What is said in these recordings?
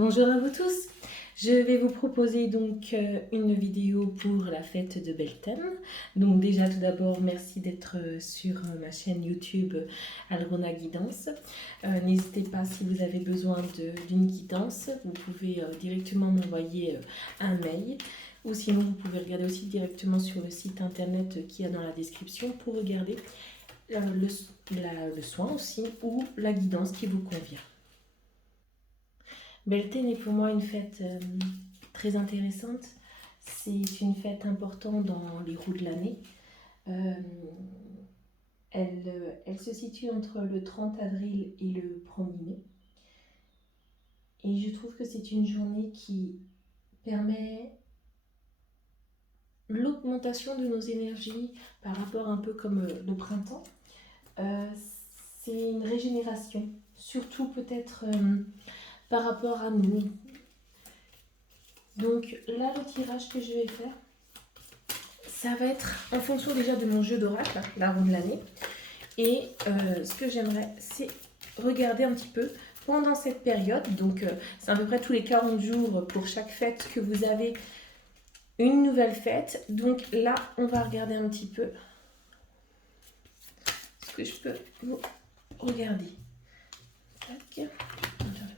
Bonjour à vous tous. Je vais vous proposer donc une vidéo pour la fête de Belten. Donc déjà tout d'abord merci d'être sur ma chaîne YouTube Alrona Guidance. N'hésitez pas si vous avez besoin d'une guidance, vous pouvez directement m'envoyer un mail. Ou sinon vous pouvez regarder aussi directement sur le site internet qui est dans la description pour regarder le soin aussi ou la guidance qui vous convient. Belten est pour moi une fête très intéressante. C'est une fête importante dans les roues de l'année. Elle se situe entre le 30 avril et le 1er mai. Et je trouve que c'est une journée qui permet l'augmentation de nos énergies par rapport un peu comme le printemps. C'est une régénération, surtout peut-être par rapport à nous. Donc là, le tirage que je vais faire, ça va être en fonction déjà de mon jeu d'oracle, la roue de l'année. Et ce que j'aimerais, c'est regarder un petit peu pendant cette période. Donc c'est à peu près tous les 40 jours pour chaque fête que vous avez une nouvelle fête. Donc là, on va regarder un petit peu ce que je peux vous regarder. Tac.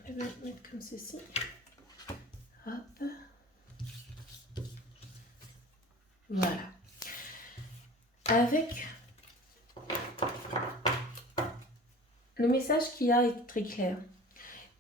Je vais le mettre comme ceci. Hop. Voilà. Avec le message qu'il y a est très clair.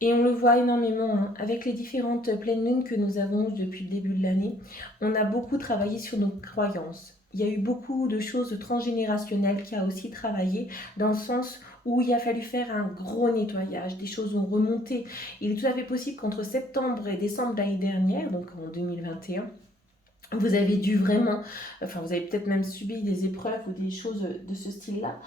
Et on le voit énormément, hein, avec les différentes pleines lunes que nous avons depuis le début de l'année. On a beaucoup travaillé sur nos croyances. Il y a eu beaucoup de choses transgénérationnelles qui a aussi travaillé dans le sens où il a fallu faire un gros nettoyage. Des choses ont remonté. Il est tout à fait possible qu'entre septembre et décembre l'année dernière, donc en 2021, vous avez dû vraiment, enfin vous avez peut-être même subi des épreuves ou des choses de ce style-là,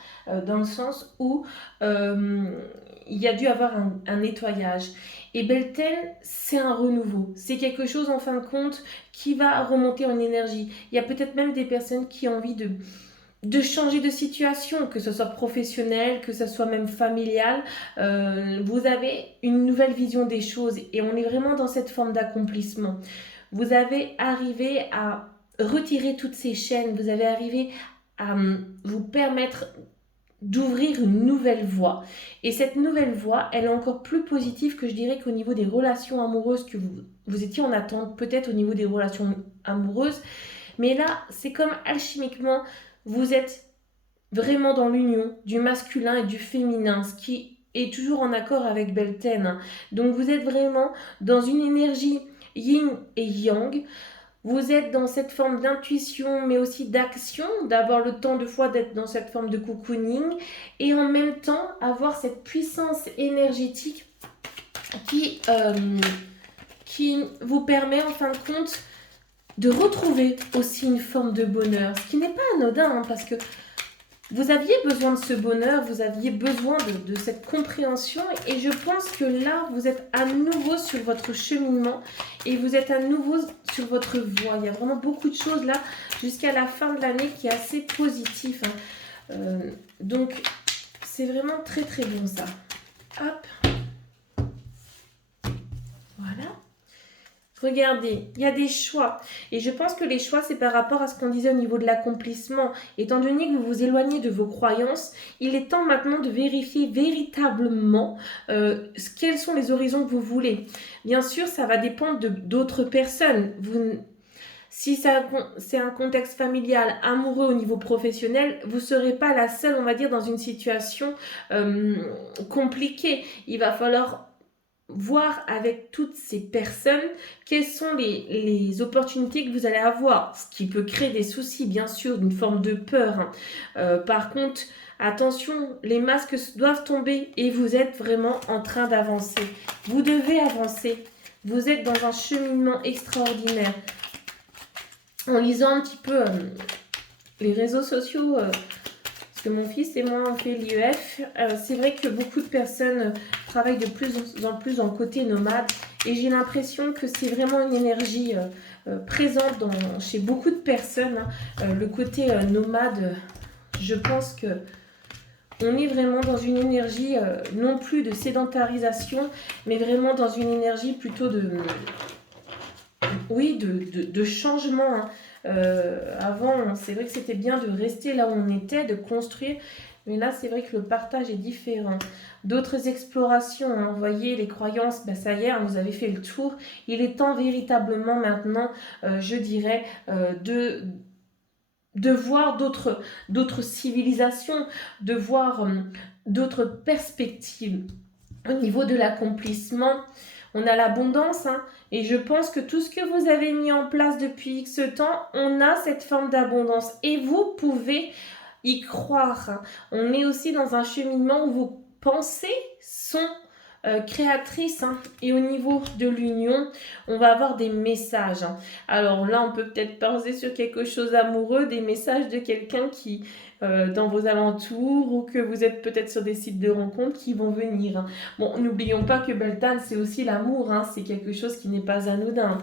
dans le sens où il y a dû avoir un nettoyage. Et Belten, c'est un renouveau. C'est quelque chose, en fin de compte, qui va remonter en énergie. Il y a peut-être même des personnes qui ont envie de changer de situation, que ce soit professionnel, que ce soit même familial. Vous avez une nouvelle vision des choses et on est vraiment dans cette forme d'accomplissement. Vous avez arrivé à retirer toutes ces chaînes, vous avez arrivé à vous permettre d'ouvrir une nouvelle voie. Et cette nouvelle voie, elle est encore plus positive que je dirais qu'au niveau des relations amoureuses que vous étiez en attente, peut-être au niveau des relations amoureuses. Mais là, c'est comme alchimiquement, vous êtes vraiment dans l'union du masculin et du féminin, ce qui est toujours en accord avec Belten. Donc vous êtes vraiment dans une énergie yin et yang. Vous êtes dans cette forme d'intuition, mais aussi d'action, d'avoir le temps de fois d'être dans cette forme de cocooning, et en même temps avoir cette puissance énergétique qui vous permet en fin de compte de retrouver aussi une forme de bonheur, ce qui n'est pas anodin, hein, parce que vous aviez besoin de ce bonheur, vous aviez besoin de cette compréhension et je pense que là, vous êtes à nouveau sur votre cheminement et vous êtes à nouveau sur votre voie. Il y a vraiment beaucoup de choses là jusqu'à la fin de l'année qui est assez positif, hein. Donc, c'est vraiment très très bon ça. Hop. Voilà. Regardez, il y a des choix. Et je pense que les choix, c'est par rapport à ce qu'on disait au niveau de l'accomplissement. Étant donné que vous vous éloignez de vos croyances, il est temps maintenant de vérifier véritablement quels sont les horizons que vous voulez. Bien sûr, ça va dépendre d'autres personnes. Si c'est un contexte familial, amoureux au niveau professionnel, vous ne serez pas la seule, on va dire, dans une situation compliquée. Il va falloir voir avec toutes ces personnes quelles sont les opportunités que vous allez avoir, ce qui peut créer des soucis, bien sûr, d'une forme de peur, hein. Par contre, attention, les masques doivent tomber et vous êtes vraiment en train d'avancer. Vous devez avancer. Vous êtes dans un cheminement extraordinaire. En lisant un petit peu les réseaux sociaux, parce que mon fils et moi on fait l'IEF, c'est vrai que beaucoup de personnes travaillent de plus en plus en côté nomade et j'ai l'impression que c'est vraiment une énergie présente chez beaucoup de personnes, hein. Le côté nomade, je pense que on est vraiment dans une énergie, non plus de sédentarisation, mais vraiment dans une énergie plutôt oui, de changement. Hein. Avant, c'est vrai que c'était bien de rester là où on était, de construire. Mais là, c'est vrai que le partage est différent. D'autres explorations, hein, vous voyez, les croyances, ben ça y est, hein, vous avez fait le tour. Il est temps véritablement maintenant, je dirais, de voir d'autres civilisations, de voir d'autres perspectives. Au niveau de l'accomplissement, on a l'abondance, hein, et je pense que tout ce que vous avez mis en place depuis X temps, on a cette forme d'abondance. Et vous pouvez y croire. Hein. On est aussi dans un cheminement où vos pensées sont créatrices. Hein. Et au niveau de l'union, on va avoir des messages. Hein. Alors là, on peut peut-être penser sur quelque chose d'amoureux, des messages de quelqu'un qui, dans vos alentours, ou que vous êtes peut-être sur des sites de rencontres qui vont venir. Hein. Bon, n'oublions pas que Beltane, c'est aussi l'amour. Hein. C'est quelque chose qui n'est pas anodin.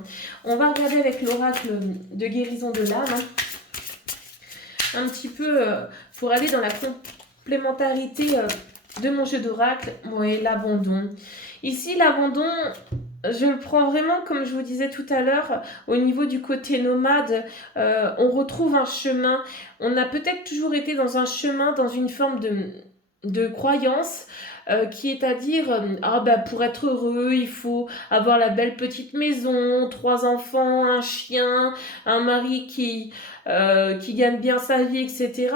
On va regarder avec l'oracle de guérison de l'âme. Hein. Un petit peu pour aller dans la complémentarité de mon jeu d'oracle, oui, l'abandon. Ici, l'abandon, je le prends vraiment, comme je vous disais tout à l'heure, au niveau du côté nomade, on retrouve un chemin. On a peut-être toujours été dans un chemin, dans une forme de croyance, qui est à dire, pour être heureux, il faut avoir la belle petite maison, 3 enfants, un chien, un mari qui gagne bien sa vie, etc.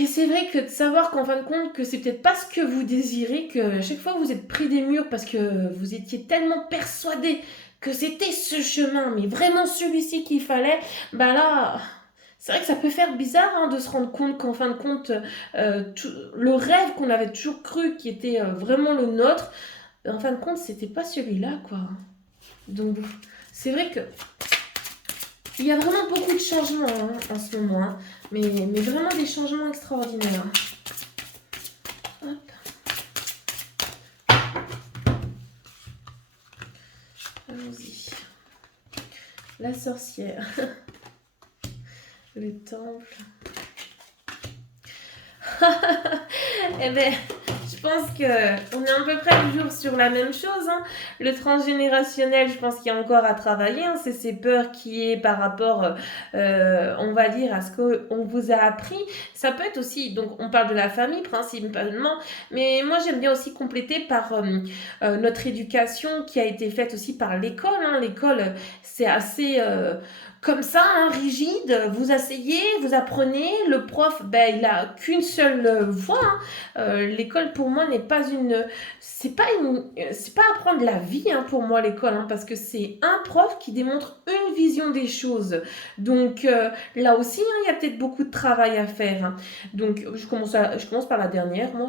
Et c'est vrai que de savoir qu'en fin de compte, que c'est peut-être pas ce que vous désirez, que à chaque fois vous êtes pris des murs parce que vous étiez tellement persuadé que c'était ce chemin, mais vraiment celui-ci qu'il fallait, bah là, c'est vrai que ça peut faire bizarre, hein, de se rendre compte qu'en fin de compte, le rêve qu'on avait toujours cru qui était vraiment le nôtre, en fin de compte, c'était pas celui-là, quoi. Donc, c'est vrai que il y a vraiment beaucoup de changements, hein, en ce moment, hein, mais vraiment des changements extraordinaires. Hop. Allons-y. La sorcière. Le temple. Eh bien, je pense qu'on est à peu près toujours sur la même chose. Hein. Le transgénérationnel, je pense qu'il y a encore à travailler. Hein. C'est ces peurs qui est par rapport, on va dire, à ce qu'on vous a appris. Ça peut être aussi, donc on parle de la famille principalement, mais moi j'aime bien aussi compléter par notre éducation qui a été faite aussi par l'école. Hein. L'école, c'est assez... comme ça, hein, rigide, vous asseyez, vous apprenez, le prof, il a qu'une seule voie. Hein. L'école pour moi n'est pas c'est pas apprendre la vie, hein, pour moi l'école, hein, parce que c'est un prof qui démontre une vision des choses. Donc là aussi, hein, il y a peut-être beaucoup de travail à faire. Hein. Donc je commence par la dernière, moi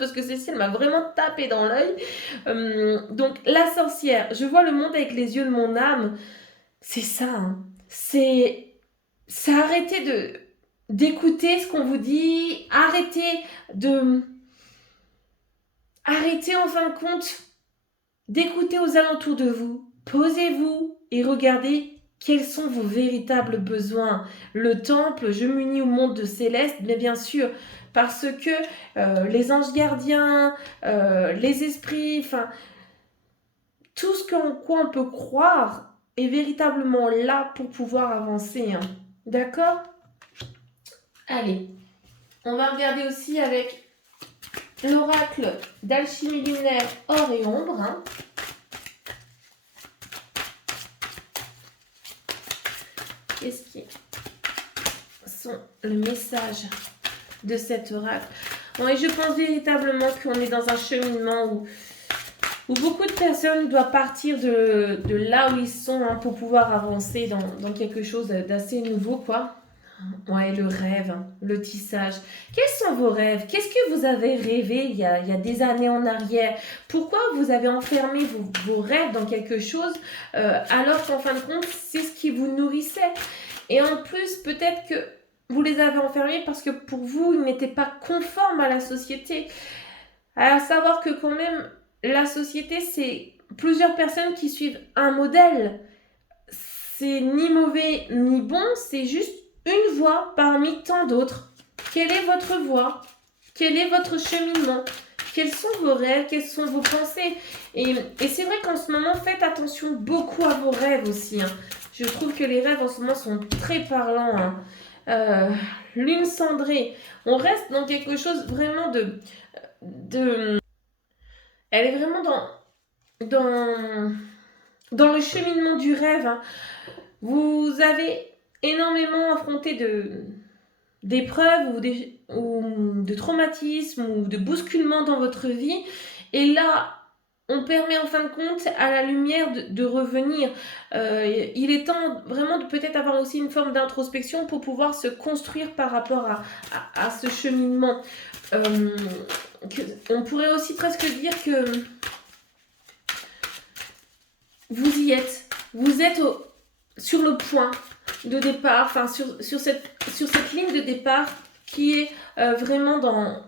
parce que Cécile m'a vraiment tapé dans l'œil. Donc la sorcière, je vois le monde avec les yeux de mon âme. C'est ça, hein. C'est arrêter d'écouter ce qu'on vous dit, arrêtez en fin de compte d'écouter aux alentours de vous. Posez-vous et regardez quels sont vos véritables besoins. Le temple, je m'unis au monde de céleste, mais bien sûr, parce que les anges gardiens, les esprits, enfin, tout ce en quoi on peut croire est véritablement là pour pouvoir avancer. Hein. D'accord ? Allez, on va regarder aussi avec l'oracle d'alchimie lunaire or et ombre. Hein. Qu'est-ce qui sont le message de cet oracle ? Bon, et je pense véritablement qu'on est dans un cheminement où beaucoup de personnes doivent partir de là où ils sont, hein, pour pouvoir avancer dans quelque chose d'assez nouveau, quoi. Ouais, le rêve, hein, le tissage. Quels sont vos rêves? Qu'est-ce que vous avez rêvé il y a des années en arrière? Pourquoi vous avez enfermé vos rêves dans quelque chose alors qu'en fin de compte, c'est ce qui vous nourrissait? Et en plus, peut-être que vous les avez enfermés parce que pour vous, ils n'étaient pas conformes à la société. À savoir que quand même, la société, c'est plusieurs personnes qui suivent un modèle. C'est ni mauvais ni bon, c'est juste une voie parmi tant d'autres. Quelle est votre voie? Quel est votre cheminement? Quels sont vos rêves? Quelles sont vos pensées? Et c'est vrai qu'en ce moment, faites attention beaucoup à vos rêves aussi, hein. Je trouve que les rêves en ce moment sont très parlants, hein. Lune cendrée, on reste dans quelque chose vraiment de... Elle est vraiment dans, dans le cheminement du rêve, hein. Vous avez énormément affronté d'épreuves ou de traumatismes ou de bousculements dans votre vie. Et là, on permet en fin de compte à la lumière de revenir. Il est temps vraiment de peut-être avoir aussi une forme d'introspection pour pouvoir se construire par rapport à ce cheminement. On pourrait aussi presque dire que vous y êtes. Vous êtes sur le point de départ, enfin sur cette ligne de départ qui est vraiment dans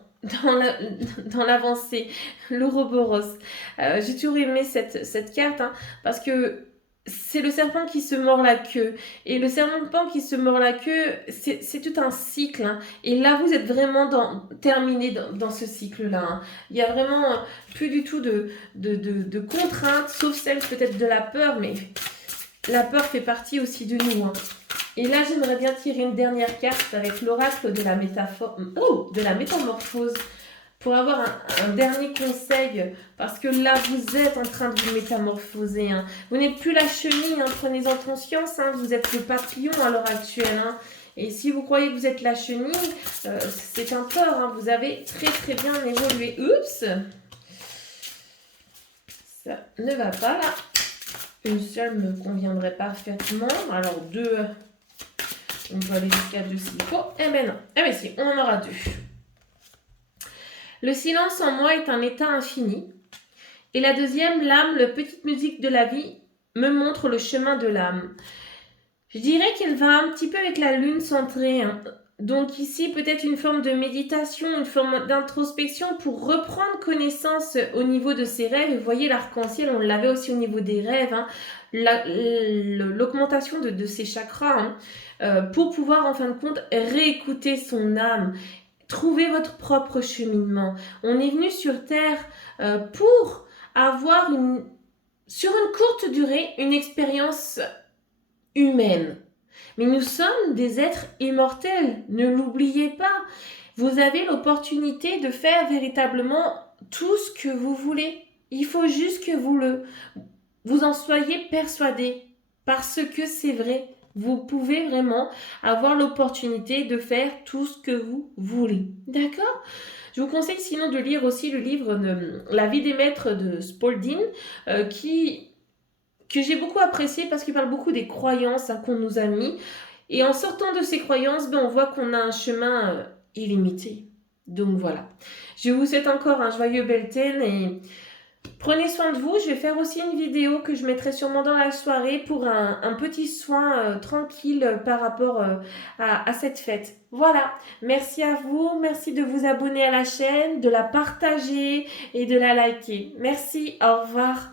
l'avancée, l'Ouroboros. J'ai toujours aimé cette carte, hein, parce que c'est le serpent qui se mord la queue. Et le serpent qui se mord la queue, c'est tout un cycle, hein. Et là, vous êtes vraiment terminé dans ce cycle-là, hein. Il n'y a vraiment plus du tout de contraintes, sauf celle peut-être de la peur, mais la peur fait partie aussi de nous, hein. Et là, j'aimerais bien tirer une dernière carte avec l'oracle de la métamorphose pour avoir un dernier conseil, parce que là, vous êtes en train de vous métamorphoser, hein. Vous n'êtes plus la chenille, hein, prenez-en conscience, hein, vous êtes le papillon à l'heure actuelle, hein. Et si vous croyez que vous êtes la chenille, c'est un tort, hein, vous avez très très bien évolué. Oups, ça ne va pas là. Une seule me conviendrait parfaitement. Alors deux, on peut aller jusqu'à deux s'il faut. Eh ben non, eh ben si, on en aura deux. Le silence en moi est un état infini. Et la deuxième, l'âme, la petite musique de la vie, me montre le chemin de l'âme. Je dirais qu'elle va un petit peu avec la lune centrée, hein. Donc ici, peut-être une forme de méditation, une forme d'introspection pour reprendre connaissance au niveau de ses rêves. Et vous voyez, l'arc-en-ciel, on l'avait aussi au niveau des rêves, hein. L'augmentation de ses chakras, hein, pour pouvoir, en fin de compte, réécouter son âme. Trouver votre propre cheminement. On est venu sur Terre pour avoir sur une courte durée une expérience humaine. Mais nous sommes des êtres immortels, ne l'oubliez pas. Vous avez l'opportunité de faire véritablement tout ce que vous voulez. Il faut juste que vous en soyez persuadés, parce que c'est vrai. Vous pouvez vraiment avoir l'opportunité de faire tout ce que vous voulez. D'accord ? Je vous conseille sinon de lire aussi le livre La vie des maîtres de Spalding, que j'ai beaucoup apprécié parce qu'il parle beaucoup des croyances, hein, qu'on nous a mis. Et en sortant de ces croyances, on voit qu'on a un chemin illimité. Donc voilà. Je vous souhaite encore un joyeux Beltane et prenez soin de vous. Je vais faire aussi une vidéo que je mettrai sûrement dans la soirée pour un petit soin tranquille par rapport à cette fête. Voilà, merci à vous, merci de vous abonner à la chaîne, de la partager et de la liker. Merci, au revoir.